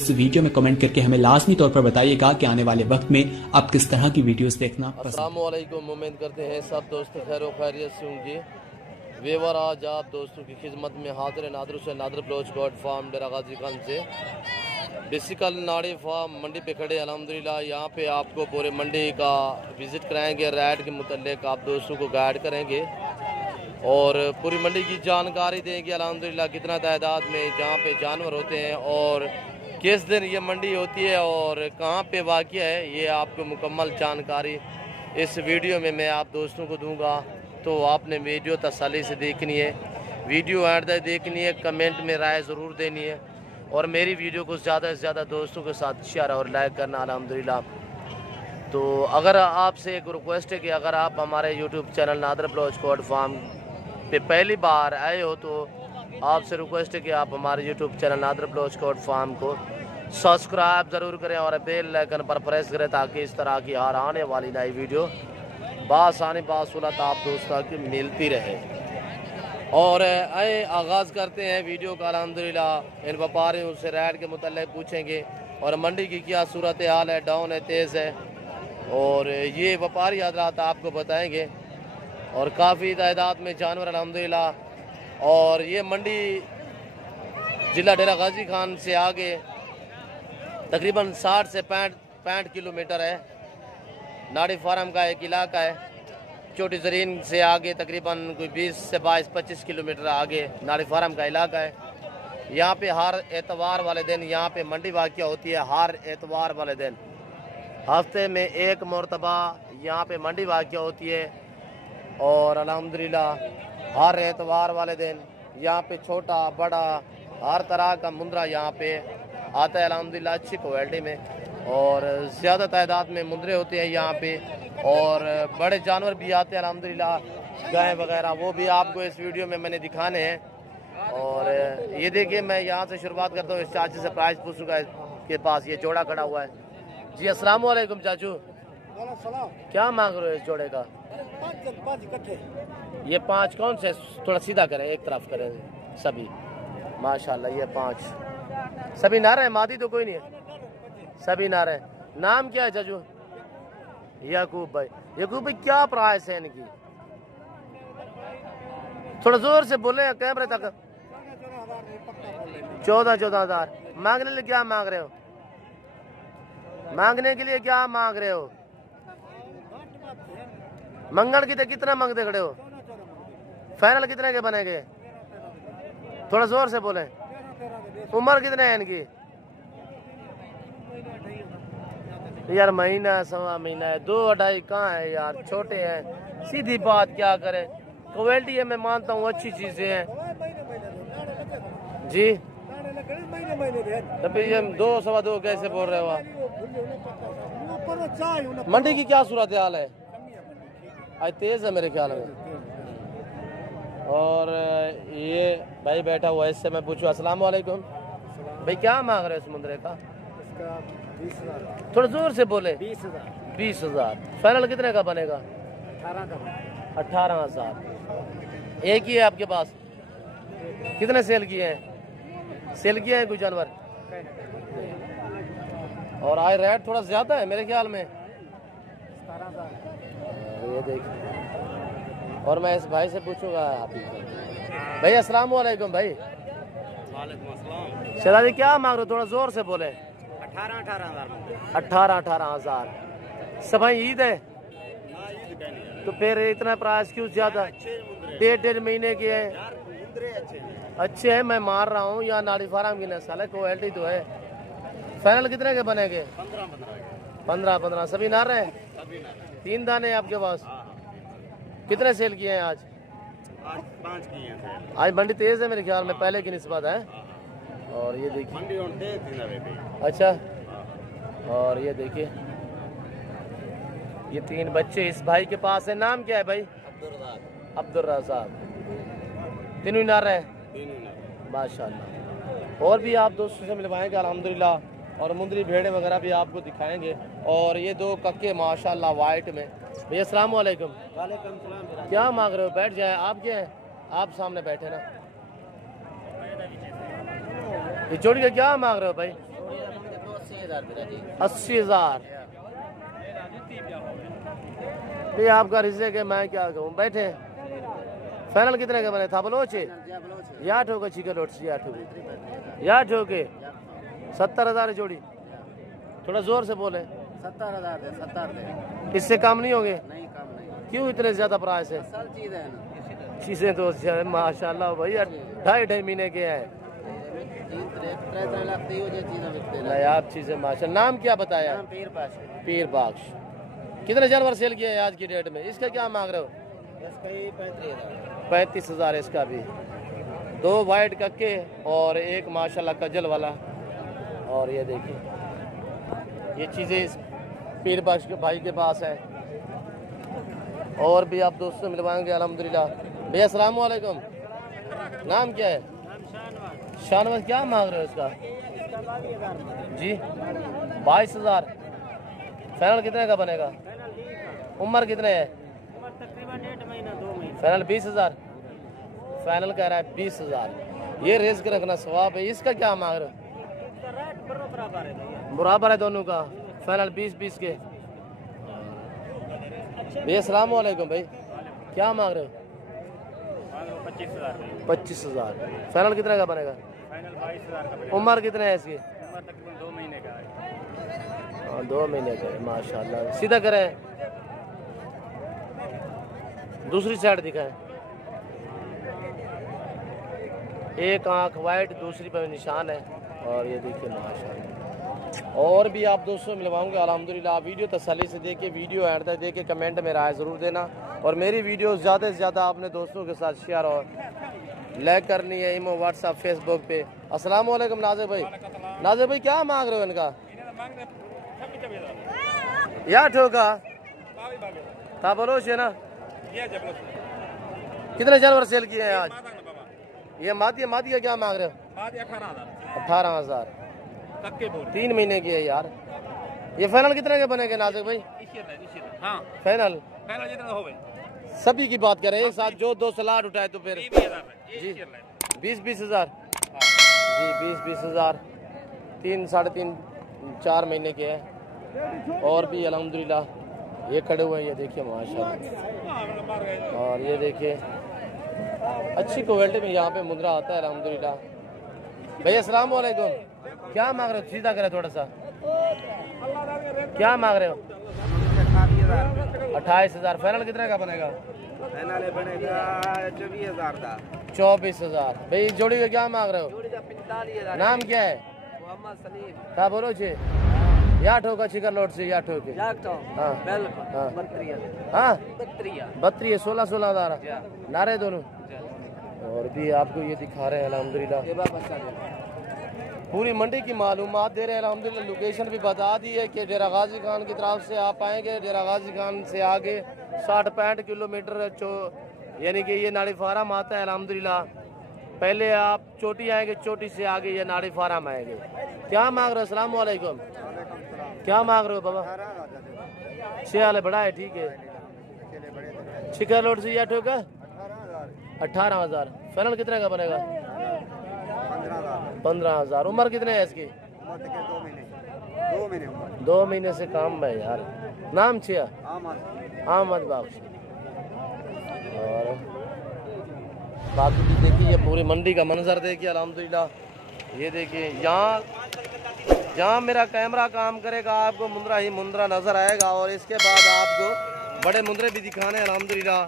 इस वीडियो में कमेंट करके हमें लाजमी तौर पर बताइएगा कि आने वाले वक्त में आप किस तरह की वीडियोस देखना पसंद। अस्सलाम वालेकुम, उम्मीद करते हैं सब दोस्त खैर खैरियत से होंगे। वेवर आज आप दोस्तों की खिदमत में हाजिर नादर से नादर ब्लोच गॉड फार्म डेरा गाजी खान से बेसिकल नाड़ी फार्म मंडी पे खड़े अल्हम्दुलिल्लाह। यहाँ पे आपको पूरे मंडी का विज़िट कराएंगे, रेट के मुतल्लिक आप दोस्तों को गाइड करेंगे और पूरी मंडी की जानकारी देंगे अल्हम्दुलिल्लाह। कितना तादाद में जहाँ पे जानवर होते हैं और किस दिन ये मंडी होती है और कहाँ पे वाक़या है, ये आपको मुकम्मल जानकारी इस वीडियो में मैं आप दोस्तों को दूंगा। तो आपने वीडियो तसल्ली से देखनी है, वीडियो एंड तक देखनी है, कमेंट में राय ज़रूर देनी है और मेरी वीडियो को ज़्यादा से ज़्यादा दोस्तों के साथ शेयर और लाइक करना अल्हम्दुलिल्लाह। तो अगर आपसे एक रिक्वेस्ट है कि अगर आप हमारे YouTube channel Nadir Baloch goat farm पे पहली बार आए हो तो आपसे रिक्वेस्ट है कि आप हमारे YouTube channel Nadir Baloch goat farm को सब्सक्राइब ज़रूर करें और बेल आइकन पर प्रेस करें ताकि इस तरह की हर आने वाली नई वीडियो बासानी बासूलत आप दोस्तों की मिलती रहे। और आए आगाज़ करते हैं वीडियो का अल्हम्दुलिल्लाह। इन व्यापारियों से रेट के मुतल्लिक़ पूछेंगे और मंडी की क्या सूरत हाल है, डाउन है, तेज़ है, और ये व्यापारी हज़रात आपको बताएंगे। और काफ़ी तादाद में जानवर अल्हम्दुलिल्लाह। और ये मंडी ज़िला डेरा गाजी खान से आगे तकरीबन 60 से 65 किलोमीटर है। नाड़ी फार्म का एक इलाका है। छोटी ज़रीन से आगे तकरीबन कोई 20 से 22-25 किलोमीटर आगे नाड़ी फार्म का इलाका है। यहाँ पे हर एतवार वाले दिन यहाँ पे मंडी वाक़या होती है। हर एतवार वाले दिन हफ्ते में एक मरतबा यहाँ पे मंडी वाक़या होती है और अल्हम्दुलिल्लाह हर एतवार वाले दिन यहाँ पे छोटा बड़ा हर तरह का मुंद्रा यहाँ पे आता है अल्हम्दुलिल्लाह, अच्छी क्वालिटी में। और ज़्यादा तादाद में मुंद्रे होते हैं यहाँ पे और बड़े जानवर भी आते हैं अल्हम्दुलिल्लाह, गाय वगैरह, वो भी आपको इस वीडियो में मैंने दिखाने हैं। और ये देखिए मैं यहाँ से शुरुआत करता हूँ, इस चाची से प्राइस पूछूंगा के पास ये जोड़ा खड़ा हुआ है। जी अस्सलाम वालेकुम चाचू, क्या मांग रहे हो इस जोड़े का? ये 5 कौन से? थोड़ा सीधा करें, एक तरफ करें सभी। माशाल्लाह ये 5 सभी नारे हैं, मादी तो कोई नहीं है, सभी नारे हैं। नाम क्या है चाचू? याकूब भाई। याकूब भाई क्या प्राइस है इनकी? थोड़ा जोर से बोले कैमरे तक। 14,000 मांगने के लिए क्या मांग रहे हो? मांगने के लिए क्या मांग रहे हो? मंगल की तो कितना मांगते खड़े हो? फाइनल कितने के बनेंगे? थोड़ा जोर से बोले। उम्र कितने है इनकी? यार महीना सवा महीना है, 2-2.5 कहाँ है यार, छोटे हैं। सीधी बात क्या करें, क्वालिटी है मैं मानता हूँ, अच्छी चीजें हैं जी। तो फिर ये 2-2.25 कैसे बोल रहे हो आप? मंडी की क्या सूरत हाल है? आज तेज है मेरे ख्याल में। और ये भाई बैठा हुआ है, इससे मैं पूछूं। अस्सलाम वालेकुम भाई, क्या मांग रहे हो इस मुंद्रे का? 20,000। थोड़ा जोर से बोले। 20,000। 20,000 फाइनल कितने का बनेगा? 18,000। एक ही है आपके पास? कितने सेल किए हैं? सेल किए हैं कोई जानवर? और आज रेट थोड़ा ज्यादा है मेरे ख्याल में। 17,000। ये देखिए। और मैं इस भाई से पूछूंगा आप ही भाई। अस्सलाम वालेकुम भाई। वालेकुम अस्सलाम। शहजाद जी क्या मांग रहे हो? थोड़ा जोर से बोले। 18,000। सब ईद है तो फिर इतना प्राइस क्यों ज्यादा? 1.5 महीने की है, अच्छे हैं, मैं मार रहा हूँ। यहाँ नाड़ी फार्म की नस्ल है, क्वालिटी तो है। फाइनल कितने के बनेंगे? 15 सभी नार रहे हैं। 3 दाने आपके पास? कितने सेल किए हैं आज? 5 किए हैं। आज मंडी तेज है मेरे ख्याल में, पहले की निस्बत है। और ये देखिए, अच्छा, और ये देखिए ये 3 बच्चे इस भाई के पास है। नाम क्या है भाई? अब्दुल रज़ाक। तीनों नार है माशाल्लाह। और भी आप दोस्तों से मिलवाएंगे अल्हम्दुलिल्लाह और मुंदरी भेड़े वगैरह भी आपको दिखाएंगे। और ये 2 कक्के माशाल्लाह वाइट में। भैया अस्सलाम वालेकुम। वालेकुम सलाम। क्या मांग रहे हो? बैठ जाए, आप क्या है, आप सामने बैठे ना। ये जोड़ी का क्या मांग रहे हो भाई? 80,000। ये आपका रिश्ते के मैं क्या कहूँ, बैठे फाइनल कितने का बने था बलोच या ठोके चिकन रोट से या ठोके 70,000 जोड़ी। थोड़ा जोर से बोले। 70,000 इससे कम नहीं होंगे? नहीं, कम नहीं। क्यों इतने ज्यादा प्राइस है? सब चीज़ है ना, चीजें तो माशाल्लाह भैया 2.5 महीने के हैं। 3 लाख हो जाए चीज़ें बिकते हैं। आप चीजें माशाल्लाह। नाम क्या बताया? पीर पास पीर बख्श। कितने जानवर सेल किए हैं आज की डेट में? इसका क्या मांग रहे हो? इसका ही 35,000 इसका भी। 2 वाइट कक्के और एक माशाल्लाह कजल वाला। और ये देखिए ये चीजें इस पीर बख्श के भाई के पास है। और भी आप दोस्तों से मिलवाएंगे अल्हम्दुलिल्लाह। भैया अस्सलाम वालेकुम, नाम क्या है? शानवाज। क्या मांग रहे हो इसका? जी 22,000। फाइनल कितने का बनेगा? उम्र कितने है? तकरीबन 1 महीना 2 महीने। फाइनल 20,000। फाइनल कह रहा है 20,000। ये रेस के रखना सवाब है। इसका क्या मांग रहे हो? बराबर है दोनों का। फाइनल 20-20 के। भैया अस्सलाम वालेकुम भाई, क्या मांग रहे हो? 25,000। फाइनल कितने का बनेगा? फाइनल 22,000 का। उम्र कितने है इसकी? उम्र तकरीबन 2 महीने का है। 2 महीने का है माशाल्लाह। सीधा करें, दूसरी साइड दिखाएं। एक आंख वाइट, दूसरी पर निशान है। और ये देखिए माशाल्लाह। और भी आप दोस्तों मिलवाऊंगे अल्हम्दुलिल्लाह। वीडियो तसल्ली से देखिए, वीडियो एंड तक देखिए, कमेंट में राय ज़रूर देना। और मेरी वीडियो ज़्यादा से ज़्यादा अपने दोस्तों के साथ शेयर और लाइक करनी है। इमो, व्हाट्सएप, फेसबुक पे। अस्सलाम वालेकुम नाज़िर भाई। नाज़िर भाई क्या मांग रहे हो इनका? या ठोका था बोलो है ना। कितने जानवर सेल किए हैं आज? ये मादी का क्या मांग रहे हो? 18,000। 3 महीने की है यार। ये फाइनल कितने के बनेंगे नाज़िर भाई? फाइनल सभी की बात करें एक साथ, जो 2 सलाह उठाए तो फिर जी 20-20,000 जी 20-20,000। 3, 3.5, 4 महीने के हैं। और भी अल्हम्दुलिल्लाह ये खड़े हुए हैं। ये देखिए माशाल्लाह। और ये देखिए अच्छी क्वालिटी में यहाँ पे मुद्रा आता है अल्हम्दुलिल्लाह। भैया अस्सलाम वालेकुम, क्या मांग रहे हो? सीधा करें थोड़ा सा। क्या मांग रहे हो? 28,000। फाइनल कितने का बनेगा? फाइनल बनेगा 24,000 का। 24,000। भाई जोड़ी का क्या मांग रहे हो? 45,000। नाम क्या है? मोहम्मद सलीम। क्या बोलो छे? या ठोका चिकन लोट से या ठोके? हाँ। हाँ। 32 16,000 नारे दोनों। और भी आपको ये दिखा रहे हैं अल्हम्दुलिल्लाह। पूरी मंडी की मालूमात दे रहे हैं अल्हम्दुलिल्लाह। लोकेशन भी बता दी है कि डेरा गाजी खान की तरफ से आप आएंगे। डेरा गाजी खान से आगे 60-65 किलोमीटर यानी कि ये नाड़ी फार्म आता है अल्हम्दुलिल्लाह। पहले आप चोटी आएंगे, चोटी से आगे ये नाड़ी फार्म आएंगे। क्या मांग रहे हो? अस्सलाम वालेकुम, क्या मांग रहे हो बाबा? 6 बड़ा है, ठीक है। चिकन लोट से या ठोका 18,000। फाइनल कितने का बनेगा? 15,000। उम्र कितने है इसकी? 2 महीने से कम है यार। नाम छिया अहमद बख्श। और बाकी भी देखिए ये पूरी मंडी का मंजर देखिए अल्हम्दुलिल्लाह। ये देखिए जहाँ मेरा कैमरा काम करेगा आपको मुंद्रा ही मुंद्रा नजर आएगा। और इसके बाद आपको बड़े मुंद्रे भी दिखाने अल्हम्दुलिल्लाह।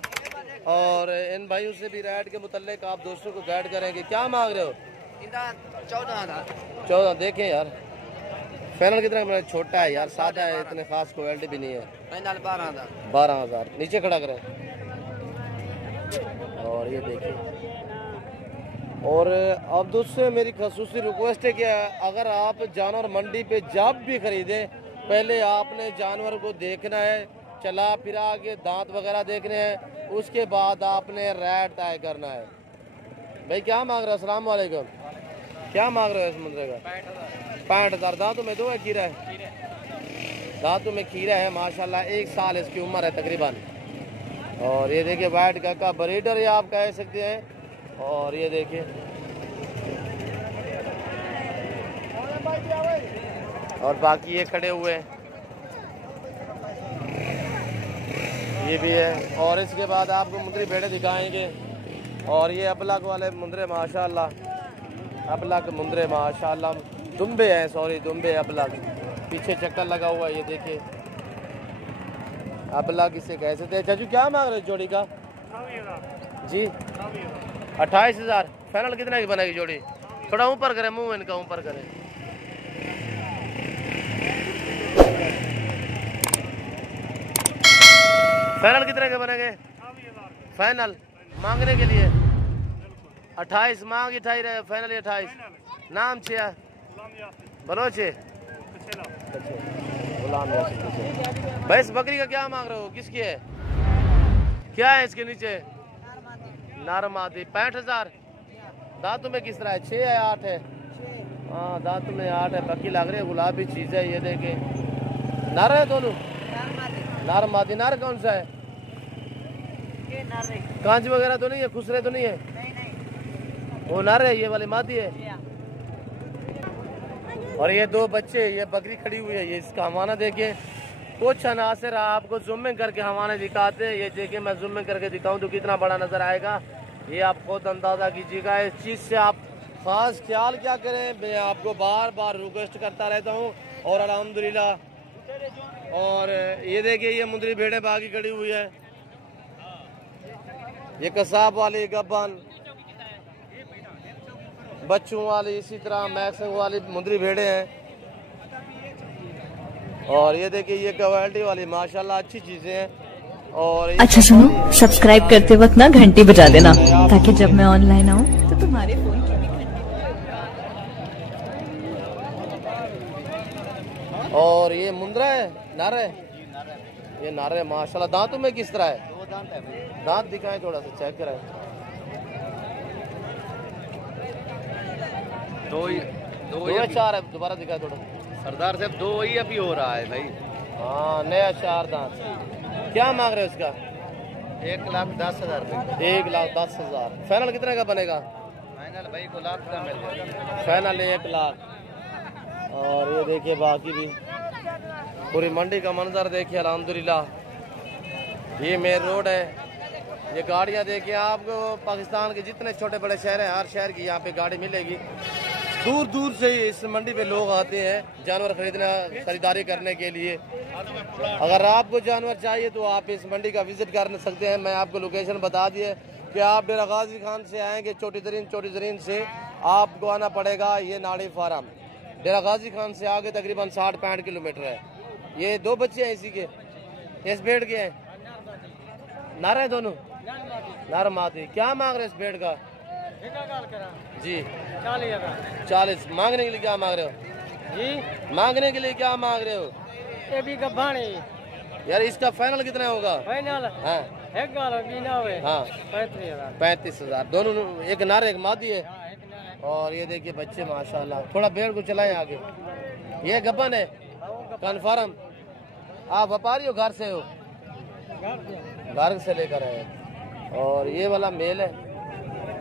और इन भाइयों से भी राइड के मुतल्लिक आप दोस्तों को गाइड करेंगे। क्या मांग रहे हो? 14। देखें यार फाइनल कितना बना? छोटा है यार, सादा है, इतने खास क्वालिटी भी नहीं है। फाइनल 12,000। नीचे खड़ा करें। और ये देखिए। और अब दोस्तों मेरी खसूसी रिक्वेस्ट है कि अगर आप जानवर मंडी पे जब भी खरीदें, पहले आपने जानवर को देखना है, चला फिरा के दांत वगैरह देखने हैं, उसके बाद आपने रेट तय करना है। भाई क्या मांग रहे हो? अस्सलाम वालेकुम, क्या मांग रहे हो इस मुंद्रे का? 65,000। दांतों में 2 है, खीरा है? दांतों में खीरा है माशाल्लाह। 1 साल इसकी उम्र है तकरीबन। और ये देखिए वाइट का ब्रीडर ये आप कह सकते हैं। और ये देखिए और बाकी ये खड़े हुए हैं, ये भी है। और इसके बाद आपको मुंदरी भेड़े दिखाएंगे। और ये अबलग वाले मुंदरे माशाल्लाह, अबलग मुंदरे माशाल्लाह, दुम्बे हैं, सॉरी दुम्बे अबलग, पीछे चक्कर लगा हुआ है, ये देखिए अबलग इसे कह सकते हैं। चाचू क्या मांग रहे हो जोड़ी का? जी 28,000। फाइनल कितने की बनेगी जोड़ी? थोड़ा ऊपर करें, मुंह इनका ऊपर करें। फाइनल कितने के बनेंगे? फाइनल मांगने के लिए 28 मांग 28 रहे, फाइनल 28। नाम छिया बलोचे भाई। इस बकरी का क्या मांग रहे हो? किसकी है? क्या है इसके नीचे? नारमादी 65,000। दांतों में किस तरह है? 6 है 8 है? हाँ दांतों में 8 है। पक्की लग रही है, गुलाबी चीज है, ये देखे। नार है दोनों? नारमादी। नार कौन सा है? कांच वगैरह तो नहीं है? खुसरे तो नहीं है? वो नार है, ये वाली मादी है। और ये 2 बच्चे, ये बकरी खड़ी हुई है, ये इसका हवाना देखिए। कुछ अनासर आपको जूमिंग करके हवाने दिखाते हैं। ये देखिए मैं जूमिंग करके दिखाऊं तो कितना बड़ा नजर आएगा, ये आप खुद अंदाजा कीजिएगा। इस चीज से आप खास ख्याल क्या करें, मैं आपको बार बार रिक्वेस्ट करता रहता हूँ। और अल्हम्दुलिल्लाह। और ये देखिए ये मुंदरी भेड़े बागी खड़ी हुई है, ये कसाब वाली गब्बन, बच्चों वाली, इसी तरह मैक्सिंग वाली मुंदरी भेड़े हैं। और ये देखिए ये क्वालिटी वाली माशाल्लाह अच्छी चीजें हैं। और अच्छा सुनो, सब्सक्राइब करते वक्त ना घंटी बजा देना, ताकि जब मैं ऑनलाइन आऊँ तो तुम्हारे फोन की भी घंटी। और ये मुंदरा है, नारा है? ये नारा है माशाल्लाह। दांतों में किस तरह है? 2 दांत है। दांत दिखाएं, थोड़ा सा चेक कराएं। 2 या 4 है? दोबारा दिखाएं थोड़ा। सरदार साहब 2 ही अभी हो रहा है भाई। हाँ नया 4 दांत। क्या मांग रहे हो इसका? 1,10,000 रुपये। 1,10,000। फाइनल कितने का बनेगा? फाइनल भाई को लाख का मिल जाएगा। फाइनल 1 लाख। और ये देखिए बाकी भी पूरी मंडी का मंजर देखिए अल्हम्दुलिल्लाह। ये मेन रोड है, ये गाड़ियाँ देखिए। आपको पाकिस्तान के जितने छोटे बड़े शहर हैं, हर शहर की यहाँ पे गाड़ी मिलेगी। दूर दूर से इस मंडी पे लोग आते हैं जानवर खरीदारी करने के लिए। अगर आपको जानवर चाहिए तो आप इस मंडी का विजिट कर सकते हैं। मैं आपको लोकेशन बता दिए कि आप डेरा गाजी खान से आएंगे, छोटी जरीन से आपको आना पड़ेगा। ये नाड़ी फार्म डेरा गाजी खान से आगे तकरीबन 60-65 किलोमीटर है। ये 2 बच्चे हैं इसी के, इस भेड़ के हैं। नारा है दोनों? नारा मादी। क्या मांग रहे इस भेड़ का? जी 40। मांगने के लिए क्या मांग रहे हो? जी मांगने के लिए क्या मांग रहे हो? ये भी गब्बानी यार इसका फाइनल कितना होगा? फाइनल हाँ एक गाल बीना हुए। हाँ 35,000। 35,000 दोनों, एक नार एक मादी है। और ये देखिए बच्चे माशाल्लाह। थोड़ा भेड़ को चलाएं आगे। ये गब्बन है कन्फर्म? आप व्यापारी हो घर से हो? घर से लेकर आए। और ये वाला मेल है,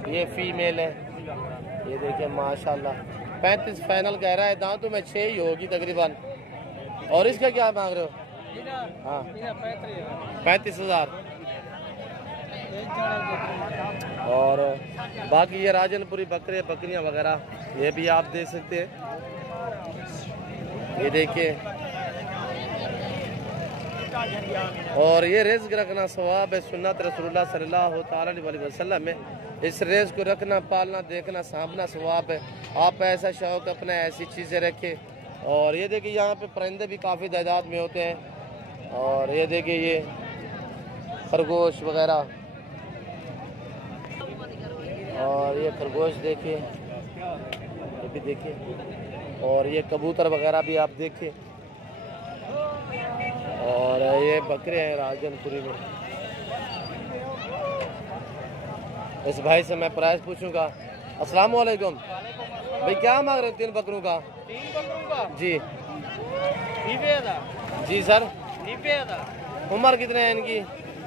ये फीमेल है। ये देखिए माशाल्लाह 35 फाइनल कह रहा है। दांतों में 6 ही होगी तकरीबन। और इसका क्या मांग रहे हो? हाँ 35,000। और बाकी ये राजनपुरी बकरियां वगैरह ये भी आप देख सकते हैं। ये देखिए। और ये रिज़्क़ रखना सवाब है, सुन्नत रसूलुल्लाह सल्लल्लाहु अलैहि वसल्लम में। इस रेज़ को रखना, पालना, देखना, सांभना सवाब है। आप ऐसा शौक़ अपना ऐसी चीज़ें रखें। और ये देखिए यहाँ पे परिंदे भी काफ़ी तादाद में होते हैं। और ये देखिए ये खरगोश वगैरह। और ये खरगोश देखिए, ये भी देखिए। और ये कबूतर वगैरह भी आप देखिए। और ये बकरे हैं राजनपुरी में। इस भाई से मैं प्राइस पूछूंगा। अस्सलाम वालेकुम भाई, क्या मांग रहे हो 3 बकरों का? 3 बकरों का जी 90,000। जी सर 90,000। उम्र कितने हैं इनकी?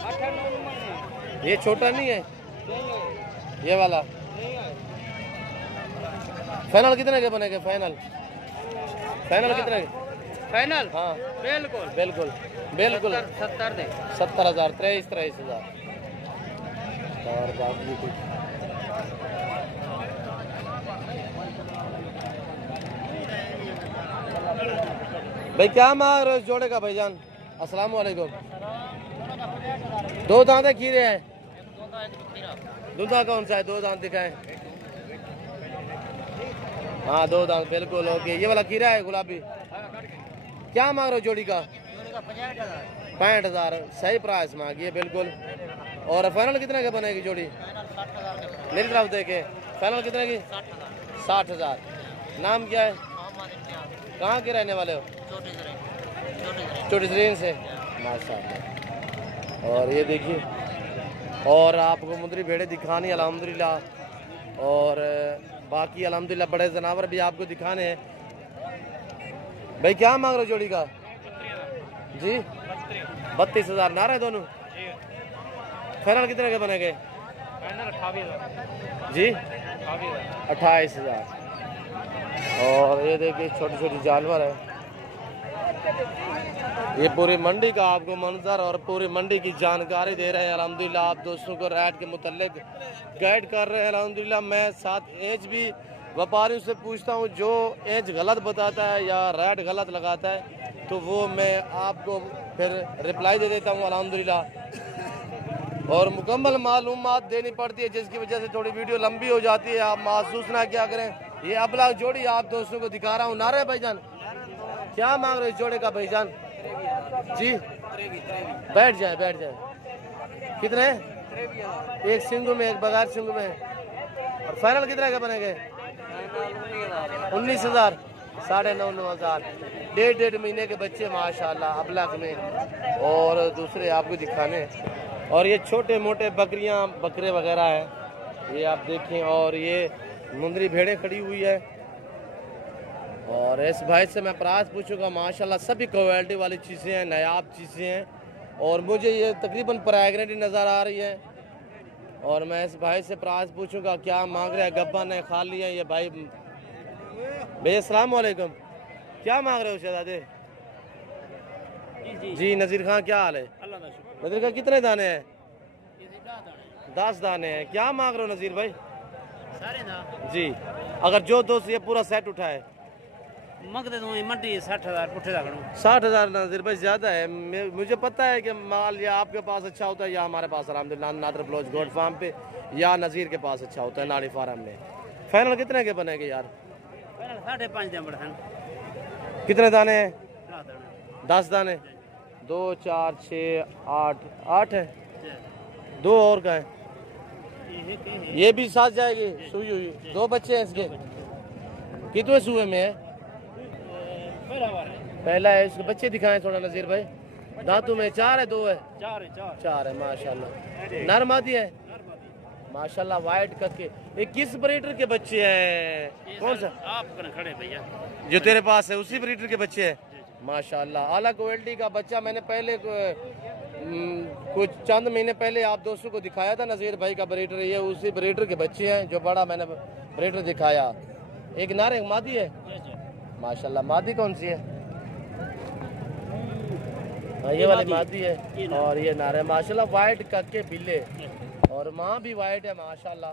8-9 उम्र है। ये छोटा नहीं है? ये वाला फाइनल कितने के बनेगा? फाइनल फाइनल कितने? फाइनल हाँ बिल्कुल बिल्कुल बिल्कुल 70 दे 70,000 23,000 और बाकी कुछ भाई क्या मांग रहे हो इस जोड़े का भाईजान? अस्सलाम वालेकुम। 2 दांत खीरे हैं, दूधा कौन सा है? 2 दांत दिखाएं। हाँ 2 दांत बिल्कुल ओके। ये वाला खीरा है गुलाबी, क्या मांग रहे हो जोड़ी का? 65,000 सही प्राइस मांगिए बिल्कुल। और फाइनल कितने का बनेगी जोड़ी? मेरी तरफ देखे फाइनल कितने की? 60,000। नाम क्या है? कहाँ के रहने वाले हो? छोटी जरीन से माशाल्लाह। और ये देखिए, और आपको मुंदरी भेड़े दिखानी अल्हम्दुलिल्लाह, और बाकी अल्हम्दुलिल्लाह बड़े जनावर भी आपको दिखाने हैं। भाई क्या मांग रहे हो जोड़ी का जी? 32,000 ना रहे दोनों। फाइनल कितने के बने गए? जी 28,000। और ये देखिए छोटी छोटी जानवर है। ये पूरी मंडी का आपको मंजर और पूरी मंडी की जानकारी दे रहे हैं अल्हम्दुलिल्लाह। आप दोस्तों को रेट के मुतालिक गाइड कर रहे हैं अल्हम्दुलिल्लाह। मैं साथ एज भी व्यापारियों से पूछता हूँ, जो एज गलत बताता है या रेट गलत लगाता है तो वो मैं आपको फिर रिप्लाई दे देता हूँ अल्हम्दुलिल्लाह। और मुकम्मल मालूमात देनी पड़ती है, जिसकी वजह से थोड़ी वीडियो लंबी हो जाती है। आप महसूस ना क्या करें। ये अबला जोड़ी आप दोस्तों को दिखा रहा हूँ। नारे भाईजान क्या मांग रहे हो इस जोड़े का भाईजान जी? बैठ जाए बैठ जाए। कितने? एक सिंगू में एक बगैर सिंगू में। और फाइनल कितने का बनेंगे? 19,000 9,500। 1.5 महीने के बच्चे माशाल्लाह अबलग में, और दूसरे आपको दिखाने। और ये छोटे मोटे बकरियां बकरे वगैरह है, ये आप देखें। और ये मुंदरी भेड़ें खड़ी हुई है। और इस भाई से मैं प्राइस पूछूंगा माशाल्लाह सभी क्वालिटी वाली चीज़ें हैं, नायाब चीज़ें हैं। और मुझे ये तकरीबन प्राइग्रेंटी नज़र आ रही है। और मैं इस भाई से प्राइस पूछूंगा क्या मांग रहे हैं। गब्बा ने खा लिया ये भाई। भाई अस्सलाम वालेकुम, क्या मांग रहे हो शहजादे? जी नज़ीर खान क्या हाल है? नज़ीर खान कितने दाने हैं? 10 दाने हैं। क्या मांग रहे हो नज़ीर भाई? जी अगर जो दोस्त ये पूरा सेट उठाए मंगते तो मंडी 60,000 पुठे रखूं। 60,000 नज़ीर भाई ज़्यादा है। मुझे पता है कि माल या आपके पास अच्छा होता है या हमारे पास अल्हम्दुलिल्लाह नादर ब्लोच गोल्ड फार्म पे या नज़ीर के पास अच्छा होता है नाड़ी फार्म में। फाइनल कितने के बनेंगे यार? 5.5 दिन बढ़ा। कितने दाने हैं? 10 दाने। 2 4 6 8 है। 2 और का है, ये भी साथ जाएगी सुई हुई। 2 बच्चे हैं इसके। कितने सुए में है? पहला है। इसके बच्चे दिखाएं थोड़ा नज़ीर भाई। दांतों में 4 है 2 है? 4 है माशाल्लाह। नर मादी है माशाल्लाह। वाइट करके ये किस ब्रीडर के बच्चे हैं? कौन सा आप खड़े भैया जो तेरे पास है उसी ब्रीडर के बच्चे हैं माशाल्लाह। आला क्वालिटी का बच्चा। मैंने पहले कुछ चंद महीने पहले आप दोस्तों को दिखाया था नज़ीर भाई का ब्रीडर। ये उसी ब्रीडर के बच्चे हैं जो बड़ा मैंने ब्रीडर दिखाया। एक नर एक मादी है माशाल्लाह। मादी कौन सी है? ये वाली मादी है और ये नर है माशाल्लाह। वाइट करके बिल्ले और माँ भी वाइट है माशाल्लाह।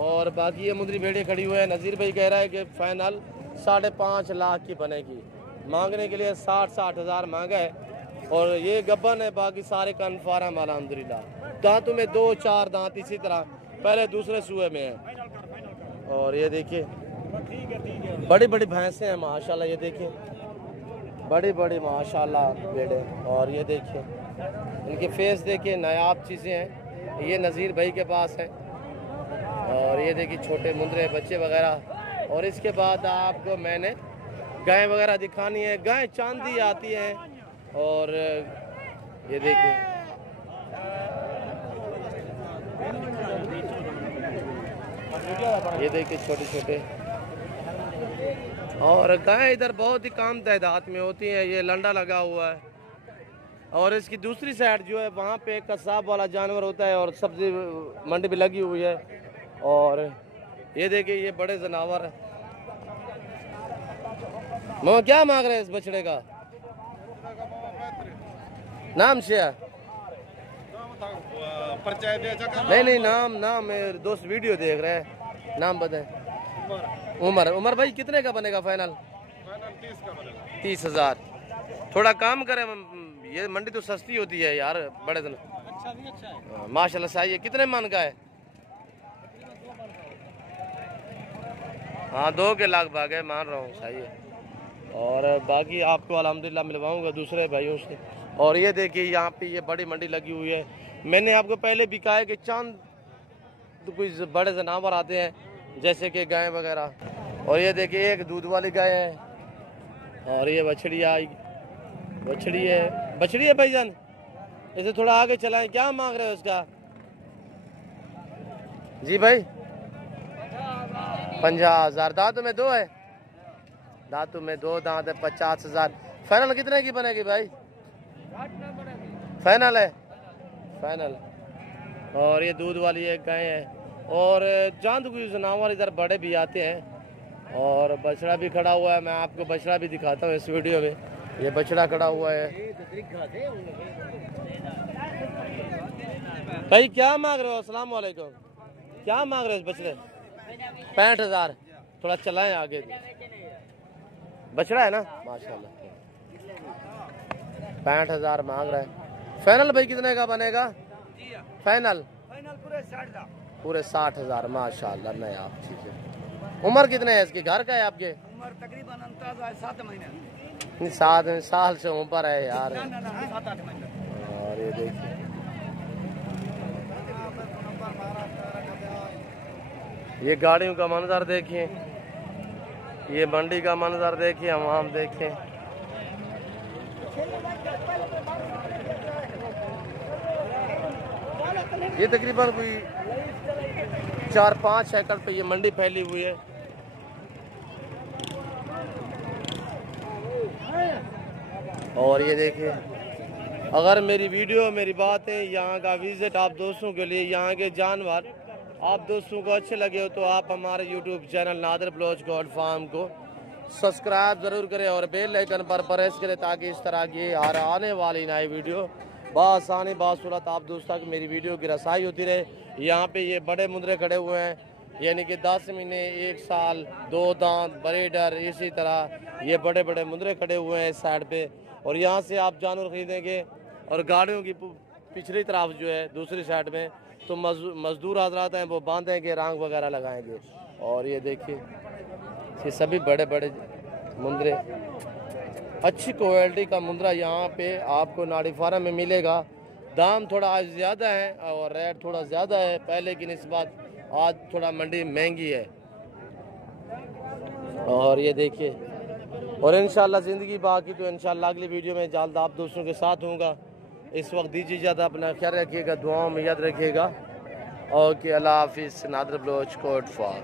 और बाकी ये मुंदरी भेड़े खड़ी हुए हैं। नज़ीर भाई कह रहा है कि फाइनल 5.5 लाख की बनेगी। मांगने के लिए 60,000 मांगा है। और ये गब्बन है, बाकी सारे कन्फर्म अल्हम्दुलिल्लाह। दांतों में 2 4 दांत इसी तरह पहले दूसरे सूए में है। और ये देखिए बड़ी बड़ी भैंसें हैं माशाल्लाह। ये देखिए बड़ी बड़ी माशाल्लाह भेड़े। और ये देखिए इनके फेस देखिए, नायाब चीज़ें हैं। ये नज़ीर भाई के पास है। और ये देखिए छोटे मुंदरे बच्चे वगैरह। और इसके बाद आपको मैंने गाय वगैरह दिखानी है। गाय चांदी आती है। और ये देखिए छोटे छोटे। और गाय इधर बहुत ही कम तादाद में होती हैं। ये लंडा लगा हुआ है। और इसकी दूसरी साइड जो है वहाँ पे कसाब वाला जानवर होता है और सब्जी मंडी भी लगी हुई है। और ये देखिए ये बड़े जानवर मामा क्या मांग रहे हैं इस बछड़े का? नाम शेया नहीं नाम मेरे दोस्त वीडियो देख रहे हैं, नाम बताए। उमर भाई कितने का बनेगा फाइनल? 30,000। थोड़ा काम करें, ये मंडी तो सस्ती होती है यार बड़े दिन। अच्छा माशाल्लाह सही है। कितने मन का है? हाँ 2 के लाख भाग है, मान रहा हूँ सही है। और बाकी आपको अल्हम्दुलिल्लाह मिलवाऊंगा दूसरे भाइयों से। और ये देखिए यहाँ पे ये बड़ी मंडी लगी हुई है। मैंने आपको पहले भी कहा है कि चांद तो कुछ बड़े जानवर आते हैं जैसे कि गाय वगैरह। और ये देखिए एक दूध वाली गाय है और ये बछड़ी आई, बछड़ी है भाईजान। इसे थोड़ा आगे चलाएं। क्या मांग रहे हो उसका? जी भाई 50,000। दांतों में 2 है, दांतों में 2 दांत है। 50,000। फाइनल कितने की बनेगी भाई? फाइनल है, फाइनल। और ये दूध वाली एक गाय है। और चांद कुछ जानवर इधर बड़े भी आते हैं। और बछड़ा भी खड़ा हुआ है, मैं आपको बछड़ा भी दिखाता हूँ इस वीडियो में। ये बछड़ा खड़ा हुआ है। भाई क्या मांग रहे हो? अस्सलाम वालेकुम। क्या मांग रहे हो इस बछड़े? 65,000। थोड़ा चलाएं आगे। बछड़ा है ना माशाल्लाह। 65,000 मांग रहा है। फाइनल भाई कितने का बनेगा? फाइनल पूरे 60,000 माशाल्लाह। नहीं आप ठीक है। उम्र कितने है इसकी? घर का है आपके? उम्र तकरीबन 7 महीने। 7 साल से ऊपर है यार। 7-8 महीने। और ये देखिए ये गाड़ियों का मंजर देखिए, ये मंडी का मंजर देखिए, हम देखें। ये तकरीबन कोई 4-5 एकड़ पे ये मंडी फैली हुई है। और ये देखिए अगर मेरी वीडियो मेरी बातें यहाँ का विजिट आप दोस्तों के लिए, यहाँ के जानवर आप दोस्तों को अच्छे लगे हो तो आप हमारे YouTube channel Nadir Baloch goat farm को सब्सक्राइब ज़रूर करें और बेल आइकन पर प्रेस करें ताकि इस तरह की हर आने वाली नई वीडियो बासानी बासूरत आप दोस्तों की मेरी वीडियो की रसाई होती रहे। यहाँ पे ये बड़े मुंदरे खड़े हुए हैं, यानी कि 10 महीने 1 साल 2 दांत बरेडर, इसी तरह ये बड़े बड़े मुंदरे खड़े हुए हैं इस साइड पे। और यहाँ से आप जानवर खरीदेंगे और गाड़ियों की पिछली तरफ जो है दूसरी साइड में तो मजदूर हजरात हैं वो बांधेंगे, रंग वगैरह लगाएंगे। और ये देखिए ये सभी बड़े बड़े मुंदरे, अच्छी क्वालिटी का मुंदरा यहाँ पे आपको नाड़ी फार्म में मिलेगा। दाम थोड़ा आज ज़्यादा है और रेट थोड़ा ज़्यादा है पहले की निस्बत, आज थोड़ा मंडी महंगी है। और ये देखिए और इंशाल्लाह ज़िंदगी बाकी तो इंशाल्लाह अगली वीडियो में जल्द आप दोस्तों के साथ होऊंगा। इस वक्त दीजिए ज़्यादा, अपना ख्याल रखिएगा, दुआओं में याद रखिएगा। ओके अल्लाह हाफिज़। Nadir Baloch goat farm.